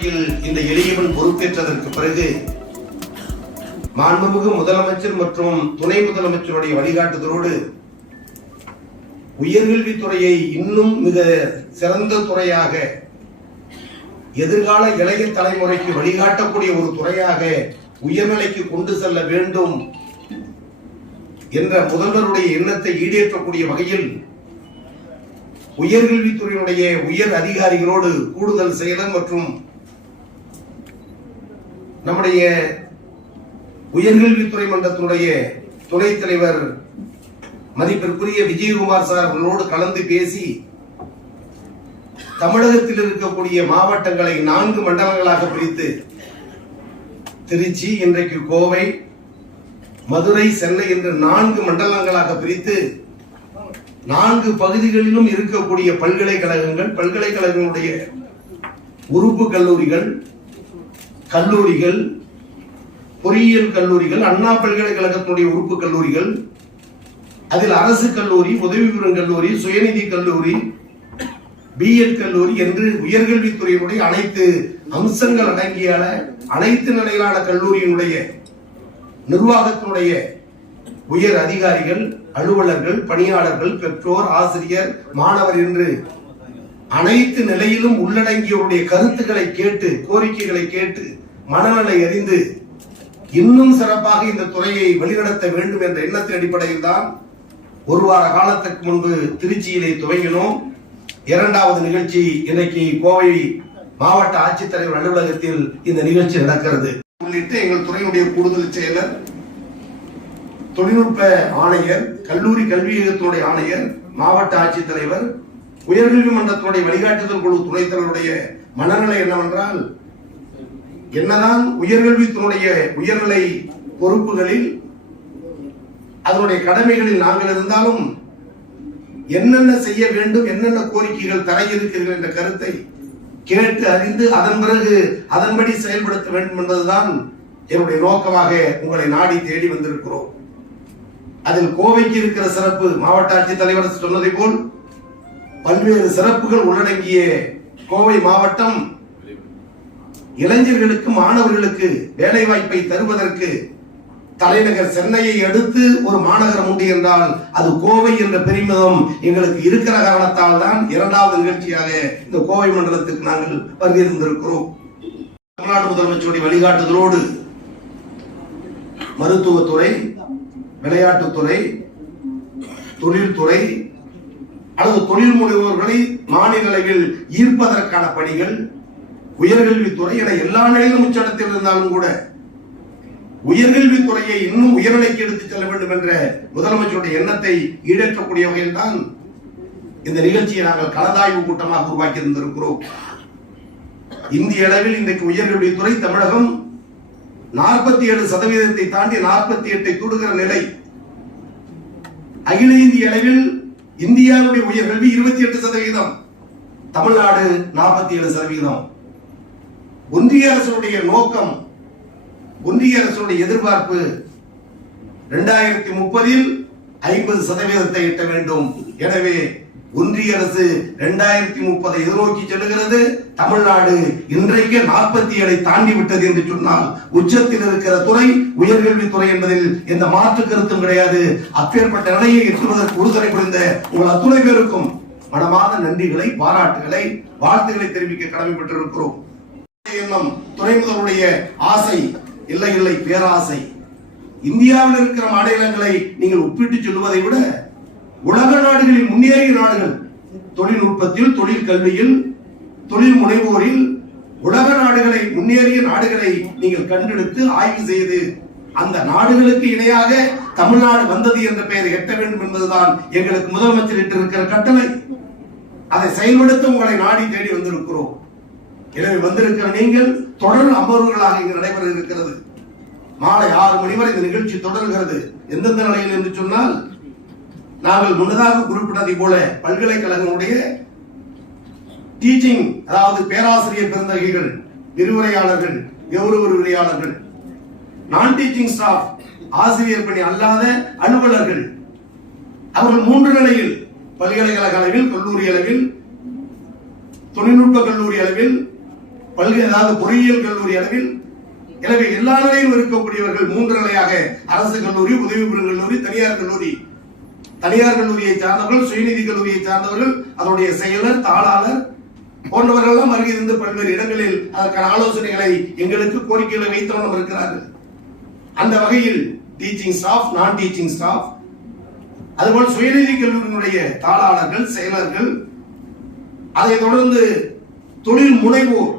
இந்த எளியவன் பொறுப்பேற்றதற்கு பிறகு மாண்புமிகு முதலமைச்சர் மற்றும் துணை முதலமைச்சருடைய வழிகாட்டுதலோடு உயர்கல்வித்துறையை இன்னும் மிக சிறந்த துறையாக எதிர்கால இளைய தலைமுறைக்கு வழிகாட்டக்கூடிய ஒரு துறையாக உயர்நிலைக்கு கொண்டு செல்ல வேண்டும் என்ற முதல்வருடைய எண்ணத்தை ஈடேற்றக்கூடிய வகையில் உயர்கல்வித்துறையினுடைய உயர் அதிகாரிகளோடு கூடுதல் செயலர் மற்றும் நம்முடைய உயர்கல்வித்துறை மன்றத்தினுடைய துணைத் தலைவர் மதிப்பிற்குரிய விஜயகுமார் சார் அவர்களோடு கலந்து பேசி தமிழகத்தில் இருக்கக்கூடிய மாவட்டங்களை நான்கு மண்டலங்களாக பிரித்து திருச்சி இன்றைக்கு கோவை மதுரை சென்னை என்று நான்கு மண்டலங்களாக பிரித்து நான்கு பகுதிகளிலும் இருக்கக்கூடிய பல்கலைக்கழகங்கள் பல்கலைக்கழகங்களுடைய உறுப்பு கல்லூரிகள் கல்லூரிகள் பொறியியல் கல்லூரிகள் அண்ணா பல்கலைக்கழகத்தினுடைய உறுப்பு கல்லூரிகள் அதில் அரசு கல்லூரி உதவி பெறும் கல்லூரி சுயநிதி கல்லூரி பிஎட் கல்லூரி என்று உயர்கல்வித்துறையினுடைய அனைத்து அம்சங்கள் அடங்கிய அனைத்து நிலையிலான கல்லூரியினுடைய நிர்வாகத்தினுடைய உயர் அதிகாரிகள் அலுவலர்கள் பணியாளர்கள் பெற்றோர் ஆசிரியர் மாணவர் என்று அனைத்து நிலையிலும் உள்ளடங்கியவருடைய கருத்துக்களை கேட்டு கோரிக்கைகளை கேட்டு மனநலை அறிந்து இன்னும் சிறப்பாக இந்த துறையை வழிநடத்த வேண்டும் என்ற எண்ணத்தின் அடிப்படையில் தான் ஒரு வார காலத்துக்கு முன்பு திருச்சியிலே துவங்கினோம். இரண்டாவது நிகழ்ச்சி இன்னைக்கு கோவை மாவட்ட ஆட்சித்தலைவர் அலுவலகத்தில் இந்த நிகழ்ச்சி நடக்கிறது. உள்ளிட்டு எங்கள் துறையினுடைய கூடுதல் செயலர் தொழில்நுட்ப ஆணையர் கல்லூரி கல்வியகத்தினுடைய ஆணையர் மாவட்ட ஆட்சித்தலைவர் உயர்கல்வி மன்றத்தினுடைய வழிகாட்டுதல் குழு துணைத் தலைவருடைய மனநிலை என்னவென்றால் என்னதான் உயர்கல்வித்தினுடைய உயர்நிலை பொறுப்புகளில் அதனுடைய கடமைகளில் நாங்கள் இருந்தாலும் என்னென்ன செய்ய வேண்டும் என்னென்ன கோரிக்கைகள் தர இருக்கிறீர்கள் என்ற கருத்தை கேட்டு அறிந்து அதன் பிறகு அதன்படி செயல்படுத்த வேண்டும் என்பதுதான் என்னுடைய நோக்கமாக உங்களை நாடி தேடி வந்திருக்கிறோம். அதில் கோவைக்கு இருக்கிற சிறப்பு மாவட்ட ஆட்சித்தலைவர் சொன்னதை போல் பல்வேறு சிறப்புகள் உள்ளடங்கிய கோவை மாவட்டம் இளைஞர்களுக்கு மாணவர்களுக்கு வேலை வாய்ப்பை தருவதற்கு தலைநகர் சென்னையை அடுத்து ஒரு மாநகரம் உண்டு என்றால் அது கோவை என்ற பெருமிதம் எங்களுக்கு இருக்கிற காரணத்தால் தான் இரண்டாவது நிகழ்ச்சியாக இந்த கோவை மண்டலத்துக்கு நாங்கள் வருகிருந்திருக்கிறோம் தமிழ்நாடு முதலமைச்சருடைய வழிகாட்டுதலோடு மருத்துவத்துறை விளையாட்டுத்துறை தொழில்துறை அல்லது தொழில் முனைவோர்களை மாநில அளவில் ஈர்ப்பதற்கான பணிகள் உயர்கல்வித்துறை என எல்லா நிலையிலும் உச்சடத்தில் இருந்தாலும் கூட உயர்கல்வித்துறையை இன்னும் உயர்நிலைக்கு எடுத்துச் செல்ல வேண்டும் என்ற முதலமைச்சருடைய எண்ணத்தை ஈடேற்றக்கூடிய வகையில் தான் இந்த நிகழ்ச்சியை நாங்கள் கலந்தாய்வு கூட்டமாக உருவாக்கி இருந்திருக்கிறோம் இந்திய அளவில் இன்றைக்கு உயர்கல்வித்துறை தமிழகம் நாற்பத்தி ஏழு சதவீதத்தை தாண்டி நாற்பத்தி எட்டை தொடுகிற நிலை. அகில இந்திய அளவில் இந்தியாவுடைய உயர்கல்வி இருபத்தி எட்டு சதவீதம் தமிழ்நாடு நாற்பத்தி ஏழு சதவீதம். ஒன்றிய அரசுடைய நோக்கம் ஒன்றிய அரசுடைய எதிர்பார்ப்பு இரண்டாயிரத்தி முப்பதில் ஐம்பது சதவீதத்தை எட்ட வேண்டும். எனவே ஒன்றிய அரசு இரண்டாயிரத்தி முப்பதை எதிர்நோக்கி செல்லுகிறது. தமிழ்நாடு இன்றைக்கு நாற்பத்தி ஏழை தாண்டி விட்டது என்று சொன்னால் உச்சத்தில் இருக்கிற துறை உயர்கல்வித்துறை என்பதில் எந்த மாற்று கருத்தும் கிடையாது. அப்பேற்பட்ட நிலையை எட்டுவதற்கு உறுதுணை புரிந்த உங்கள் அத்துணை பேருக்கும் மனமான நன்றிகளை பாராட்டுகளை வாழ்த்துக்களை தெரிவிக்க கடமைப்பட்டிருக்கிறோம். எண்ணம் துணை முதல்வருடைய ஆசை இல்லை இல்லை பேராசை. இந்தியாவில் இருக்கிற மாநிலங்களை நீங்கள் ஒப்பிட்டு சொல்லுவதை விட உலக நாடுகளில் முன்னேறிய நாடுகள். தொழில்நுட்பத்தில் தொழில் கல்வியில் தொழில் முனைவோரில் உலக நாடுகளை முன்னேறிய நாடுகளை நீங்கள் கண்டெடுத்து ஆய்வு செய்து அந்த நாடுகளுக்கு இணையாக தமிழ்நாடு வந்தது என்ற பெயரை எட்ட வேண்டும் என்பதுதான் எங்களுக்கு முதலமைச்சர் இட்டிருக்கிற கட்டளை. அதை செயல்படுத்த உங்களை நாடி தேடி வந்திருக்கிறோம். எனவே வந்திருக்கிற நீங்கள் தொடர் அமர்வுகளாக இங்கு நடைபெற இருக்கிறது. மாலை ஆறு மணி வரை இந்த நிகழ்ச்சி தொடர்கிறது. எந்தெந்த நிலையில் என்று சொன்னால் நாங்கள் முன்னதாக குறிப்பிட்டதை போல பல்கலைக்கழகங்களுடைய டீச்சிங் அதாவது பேராசிரியர் பிறந்தகைகள் விரிவுரையாளர்கள் கௌரவ விரிவுரையாளர்கள் நான் டீச்சிங் ஸ்டாஃப் ஆசிரியர் பணி அல்லாத அலுவலர்கள் அவர்கள் மூன்று நிலையில் பல்கலைக்கழக அளவில் கல்லூரி அளவில் தொழில்நுட்ப கல்லூரி அளவில் பல்கலை அதாவது பொறியியல் கல்லூரி அளவில் எனவே எல்லா நிலையிலும் இருக்கக்கூடியவர்கள் மூன்று நிலையாக அரசு கல்லூரி உதவி பெறும் கல்லூரி தனியார் கல்லூரி தனியார் கல்லூரியை சார்ந்தவர்கள் சுயநிதி கல்லூரியை சார்ந்தவர்கள் அதனுடைய செயலர் தாளாளர் போன்றவர்கள்லாம் எல்லாம் இருந்து பல்வேறு இடங்களில் அதற்கான ஆலோசனைகளை எங்களுக்கு கோரிக்கைகளை வைத்தவனும் இருக்கிறார்கள். அந்த வகையில் டீச்சிங் ஸ்டாஃப் நான் டீச்சிங் ஸ்டாஃப் அதுபோல் சுயநிதி கல்லூரியினுடைய தாளாளர்கள் செயலர்கள் அதைத் தொடர்ந்து தொழில் முனைவோர்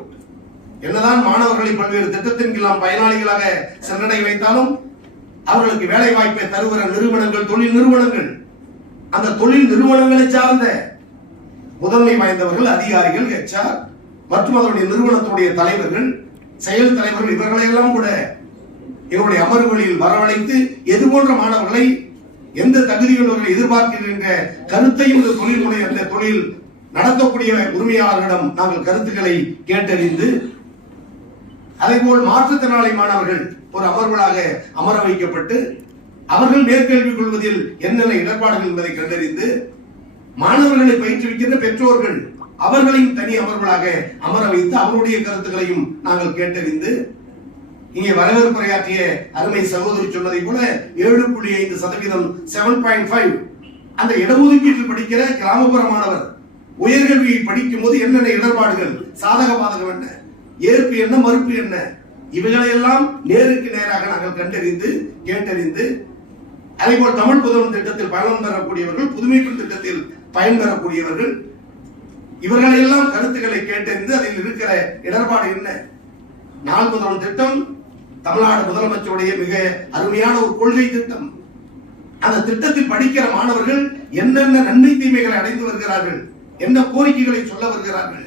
என்னதான் மாணவர்களை பல்வேறு திட்டத்தின் கீழ் பயனாளிகளாக சென்றடை வைத்தாலும் அவர்களுக்கு வேலை வாய்ப்பை தருகிற நிறுவனங்கள் தொழில் நிறுவனங்கள் அந்த தொழில் நிறுவனங்களை சார்ந்த முதன்மை வாய்ந்தவர்கள் அதிகாரிகள் ஹெச்ஆர் மற்றும் அதனுடைய நிறுவனத்துடைய தலைவர்கள் செயல் தலைவர்கள் இவர்களையெல்லாம் கூட இவருடைய அமர்வுகளில் வரவழைத்து எது போன்ற மாணவர்களை எந்த தகுதியுள்ளவர்களை எதிர்பார்க்கின்ற கருத்தையும் இந்த தொழில் அந்த தொழில் நடத்தக்கூடிய உரிமையாளர்களிடம் நாங்கள் கருத்துக்களை கேட்டறிந்து அதேபோல் மாற்றுத்திறனாளி மாணவர்கள் ஒரு அமர்வுகளாக அமர வைக்கப்பட்டு அவர்கள் மேற்கல்வி கொள்வதில் என்னென்ன இடர்பாடுகள் என்பதை கண்டறிந்து மாணவர்களை பயிற்றுவிக்கின்ற பெற்றோர்கள் அவர்களையும் தனி அமர்வுகளாக அமர வைத்து அவருடைய கருத்துக்களையும் நாங்கள் கேட்டறிந்து இங்கே வரவேற்புரையாற்றிய அருமை சகோதரி சொன்னதை போல ஏழு புள்ளி ஐந்து சதவீதம் செவன் பாயிண்ட் ஃபைவ் அந்த இடஒதுக்கீட்டில் படிக்கிற கிராமப்புற மாணவர் உயர்கல்வியை படிக்கும் போது என்னென்ன இடர்பாடுகள்? சாதக பாதகம் என்ன? ஏற்பு என்ன? மறுப்பு என்ன? இவைகளையெல்லாம் நேருக்கு நேராக நாங்கள் கண்டறிந்து கேட்டறிந்து அதேபோல் தமிழ் புதவன் திட்டத்தில் பயன் பெறக்கூடியவர்கள் புதுமைப்பு திட்டத்தில் பயன்பெறக்கூடியவர்கள் எல்லாம் கருத்துக்களை கேட்டறிந்து அதில் இருக்கிற இடர்பாடு என்ன? நாள் புதவன் திட்டம் தமிழ்நாடு முதலமைச்சருடைய மிக அருமையான ஒரு கொள்கை திட்டம். அந்த திட்டத்தில் படிக்கிற மாணவர்கள் என்னென்ன நன்மை தீமைகளை அடைந்து வருகிறார்கள் என்ன கோரிக்கைகளை சொல்ல வருகிறார்கள்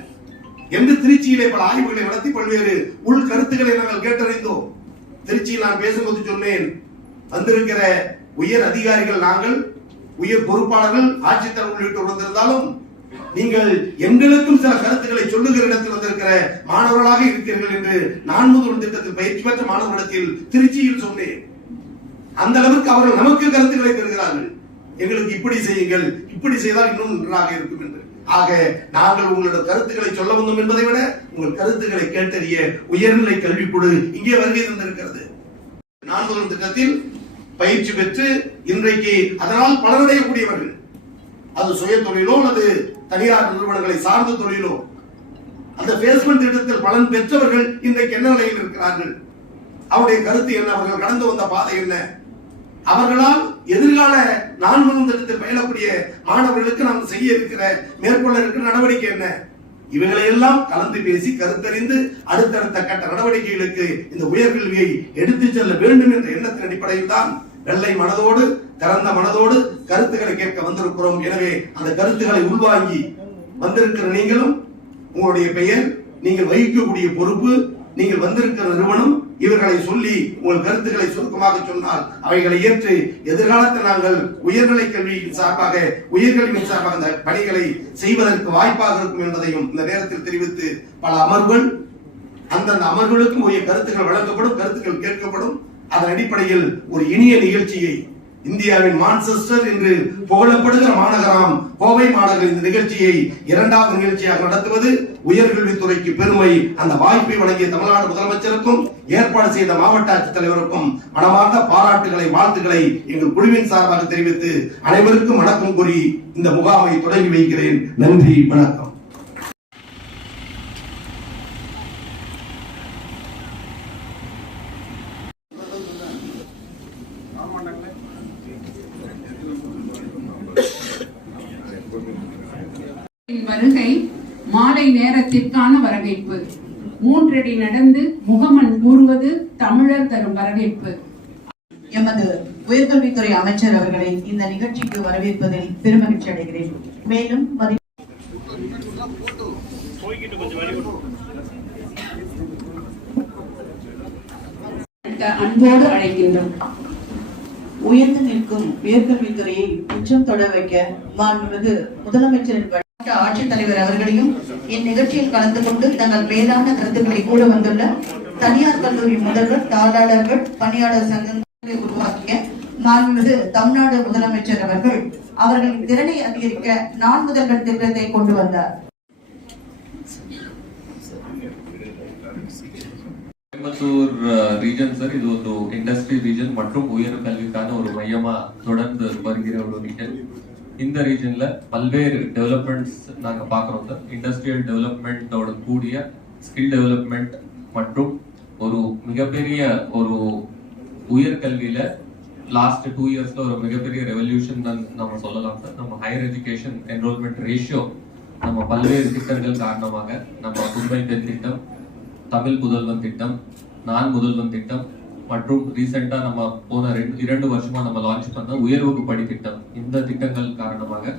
என்று திருச்சியிலே பல ஆய்வுகளை நடத்தி பல்வேறு உள் கருத்துக்களை நாங்கள் கேட்டறிந்தோம். திருச்சியில் நான் பேசும்போது சொன்னேன் வந்திருக்கிற உயர் அதிகாரிகள் நாங்கள் உயர் பொறுப்பாளர்கள் ஆட்சித்தலைவர் உள்ளிட்டோர் வந்திருந்தாலும் நீங்கள் எங்களுக்கும் சில கருத்துக்களை சொல்லுகிற இடத்தில் வந்திருக்கிற மாணவர்களாக இருக்கிறீர்கள் என்று நான் முதல் திட்டத்தில் பயிற்சி பெற்ற மாணவர்களிடத்தில் திருச்சியில் சொன்னேன். அந்த அளவுக்கு அவர்கள் நமக்கு கருத்துக்களை தருகிறார்கள். எங்களுக்கு இப்படி செய்யுங்கள் இப்படி செய்தால் இன்னும் நன்றாக இருக்கும் என்று. ஆக நாங்கள் உங்களோட கருத்துக்களை சொல்ல வந்தோம் என்பதை விட உங்கள் கருத்துக்களை கேட்டறிய உயர்நிலை கல்விக்குழு இங்கே வருகை தந்திருக்கிறது. நான்கு திட்டத்தில் பயிற்சி பெற்று இன்றைக்கு அதனால் பலனடையக்கூடியவர்கள். அது சுய தொழிலோ அல்லது தனியார் நிறுவனங்களை சார்ந்த தொழிலோ. அந்த பேஸ்மெண்ட் திட்டத்தில் பலன் பெற்றவர்கள் இன்றைக்கு என்ன நிலையில் இருக்கிறார்கள்? அவருடைய கருத்து என்ன? அவர்கள் கடந்து வந்த பாதை என்ன? அவர்களால் எதிர்கால நான்கு திட்டத்தில் பயிலக்கூடிய மாணவர்களுக்கு நாம் செய்ய இருக்கிற மேற்கொள்ள இருக்கிற நடவடிக்கை என்ன? இவைகளையெல்லாம் கலந்து பேசி கருத்தறிந்து அடுத்தடுத்த கட்ட நடவடிக்கைகளுக்கு இந்த உயர்கல்வியை எடுத்துச் செல்ல வேண்டும் என்ற எண்ணத்தின் அடிப்படையில் தான் வெள்ளை மனதோடு திறந்த மனதோடு கருத்துக்களை கேட்க வந்திருக்கிறோம். எனவே அந்த கருத்துக்களை உள்வாங்கி வந்திருக்கிற நீங்களும் உங்களுடைய பெயர் நீங்கள் வகிக்கக்கூடிய பொறுப்பு நீங்கள் வந்திருக்கிற நிறுவனம் இவர்களை சொல்லி உங்கள் கருத்துக்களை சுருக்கமாக சொன்னால் அவைகளை ஏற்று எதிர்காலத்தில் நாங்கள் உயர்நிலை கல்வியின் சார்பாக உயர்கல்வியின் சார்பாக அந்த பணிகளை செய்வதற்கு வாய்ப்பாக இருக்கும் என்பதையும் இந்த நேரத்தில் தெரிவித்து பல அமர்வுகள் அந்தந்த அமர்வுகளுக்கும் உரிய கருத்துக்கள் வழங்கப்படும் கருத்துக்கள் கேட்கப்படும். அதன் அடிப்படையில் ஒரு இனிய நிகழ்ச்சியை இந்தியாவின் மான்செஸ்டர் என்று புகழப்படுகிற மாநகரம் கோவை மாநகர் இந்த நிகழ்ச்சியை இரண்டாவது நிகழ்ச்சியாக நடத்துவது உயர்கல்வித்துறைக்கு பெருமை. அந்த வாய்ப்பை வழங்கிய தமிழ்நாடு முதலமைச்சருக்கும் ஏற்பாடு செய்த மாவட்ட ஆட்சித்தலைவருக்கும் மனமார்ந்த பாராட்டுகளை வாழ்த்துக்களை எங்கள் குழுவின் சார்பாக தெரிவித்து அனைவருக்கும் வணக்கம் கூறி இந்த முகாமை தொடங்கி வைக்கிறேன். நன்றி வணக்கம். வருகை மாலை நேரத்திற்கான வரவேற்பு. மூன்றடி நடந்து முகமன் கூறுவது தமிழர் தரும் வரவேற்பு. எமது உயர்கல்வித்துறை அமைச்சர் அவர்களை இந்த நிகழ்ச்சிக்கு வரவேற்பதில் பெருமகிழ்ச்சி அடைகிறேன். மேலும் அன்போடு அழைக்கின்றோம். உயர்ந்து நிற்கும் உயர்கல்வித்துறையை உச்சம் தொட வைக்க மாண்புமிகு முதலமைச்சரின் ஆட்சித்தலைவர் அவர்களையும் இந்நிகழ்ச்சியில் கலந்து கொண்டு தங்கள் மேலான கருத்துக்களை கூட வந்துள்ள தனியார் கல்லூரி முதல்வர் தாளாளர்கள் பணியாளர் சங்கங்களை உருவாக்கிய மாண்புமிகு தமிழ்நாடு முதலமைச்சர் அவர்கள் அவர்களின் திறனை அதிகரிக்க நான் முதல்வர் திட்டத்தை கொண்டு வந்தார். கோயம்புத்தூர் ரீஜன் சார் இது ஒரு இண்டஸ்ட்ரி ரீஜன் மற்றும் உயர் கல்விக்கான ஒரு மையமா தொடர்ந்து வருகிற ஒரு ரீஜன் இந்த ரீஜன்ல பல்வேறு டெவலப்மெண்ட்ஸ் நாங்க பாக்குறோம் சார் இண்டஸ்ட்ரியல் டெவலப்மெண்ட்டோட கூடிய ஸ்கில் டெவலப்மெண்ட் மற்றும் ஒரு மிகப்பெரிய ஒரு உயர்கல்வியில லாஸ்ட் டூ இயர்ஸ்ல ஒரு மிகப்பெரிய ரெவல்யூஷன் தான் நம்ம சொல்லலாம் சார் நம்ம ஹையர் எஜுகேஷன் என்ரோல்மெண்ட் ரேஷியோ நம்ம பல்வேறு திட்டங்கள் காரணமாக நம்ம கும்பை பெண் திட்டம் தமிழ் புதல்வன் திட்டம் நான் முதல்வன் திட்டம் மற்றும் ரீசெண்டா நம்ம போன ரெண்டு இரண்டு வருஷமா நம்ம லான்ச் பண்ண உயர்வகு படி திட்டம் இந்த திட்டங்கள் காரணமாக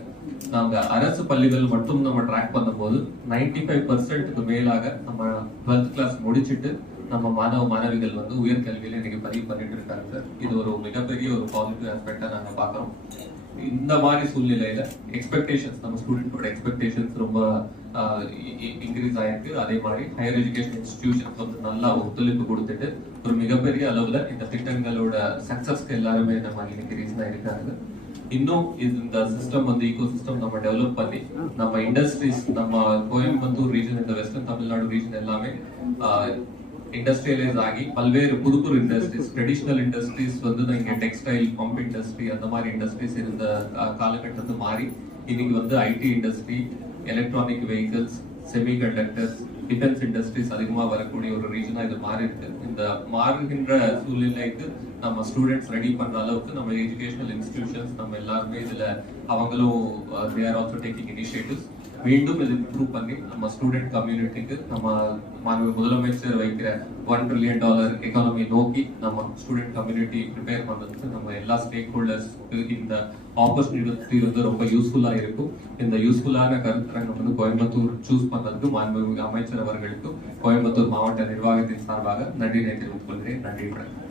நாங்க அரசு பள்ளிகள் மட்டும் நம்ம ட்ராக் பண்ணும்போது நைன்டி ஃபைவ் பர்சன்ட்க்கு மேலாக நம்ம டுவெல்த் கிளாஸ் முடிச்சிட்டு நம்ம மாணவ மாணவிகள் வந்து உயர்கல்வியில இன்னைக்கு பதிவு பண்ணிட்டு இருக்காங்க. சார் இது ஒரு மிகப்பெரிய ஒரு பாசிட்டிவ் ஆஸ்பெக்டா நாங்க பாக்குறோம் இந்த மாதிரி சூழ்நிலையில எக்ஸ்பெக்டேஷன்ஸ் நம்ம ஸ்டூடெண்ட்டோட எக்ஸ்பெக்டேஷன்ஸ் ரொம்ப இன்க்ரீஸ் ஆயிருக்கு. அதே மாதிரி ஹையர் எஜுகேஷன் இன்ஸ்டிடியூஷன்ஸ் வந்து நல்லா ஒத்துழைப்பு கொடுத்துட்டு ஒரு மிகப்பெரிய அளவுல இந்த திட்டங்களோட சக்சஸ்க்கு எல்லாருமே நம்ம இன்னைக்கு ரீசனா இருக்காங்க. இன்னும் இது இந்த சிஸ்டம் வந்து ஈகோ சிஸ்டம் நம்ம டெவலப் பண்ணி நம்ம இண்டஸ்ட்ரீஸ் நம்ம கோயம்புத்தூர் ரீஜன் இந்த வெஸ்டர்ன் தமிழ்நாடு ரீஜன் எல்லாமே இண்டஸ்ட்ரியலைஸ் ஆகி பல்வேறு புது புது இண்டஸ்ட்ரீஸ் ட்ரெடிஷ்னல் இண்டஸ்ட்ரீஸ் வந்து இங்கே டெக்ஸ்டைல் பம்ப் இண்டஸ்ட்ரி அந்த மாதிரி இண்டஸ்ட்ரீஸ் இருந்த காலகட்டத்தை மாறி இன்னைக்கு வந்து IT industry electronic vehicles semiconductors defence industries அதிகமா வரக்கூடிய ஒரு ரீஜனாக இது மாறி இருக்கு இந்த மாறுகின்ற சூழ்நிலைக்கு நம்ம ஸ்டூடெண்ட்ஸ் ரெடி பண்ற அளவுக்கு நம்ம எஜுகேஷனல் இன்ஸ்டிடியூஷன்ஸ் நம்ம எல்லாருமே இதுல அவங்களும் they are also taking initiatives மீண்டும் இது இம்ப்ரூவ் பண்ணி நம்ம ஸ்டூடெண்ட் கம்யூனிட்டிக்கு நம்ம மாண்பு முதலமைச்சர் வைக்கிற ஒன் ட்ரில்லியன் டாலர் எக்கானமி நோக்கி நம்ம ஸ்டூடெண்ட் கம்யூனிட்டி ப்ரிப்பேர் பண்ணுறதுக்கு நம்ம எல்லா ஸ்டேக் ஹோல்டர்ஸ்க்கு இந்த ஆப்பர்ச்சுனிட்டி வந்து ரொம்ப யூஸ்ஃபுல்லா இருக்கும். இந்த யூஸ்ஃபுல்லான கருத்தரங்கம் வந்து கோயம்புத்தூர் சூஸ் பண்ணதுக்கு மாண்புமிகு அமைச்சர் அவர்களுக்கும் கோயம்புத்தூர் மாவட்ட நிர்வாகத்தின் சார்பாக நன்றினை தெரிவித்துக் கொள்கிறேன். நன்றி வணக்கம்.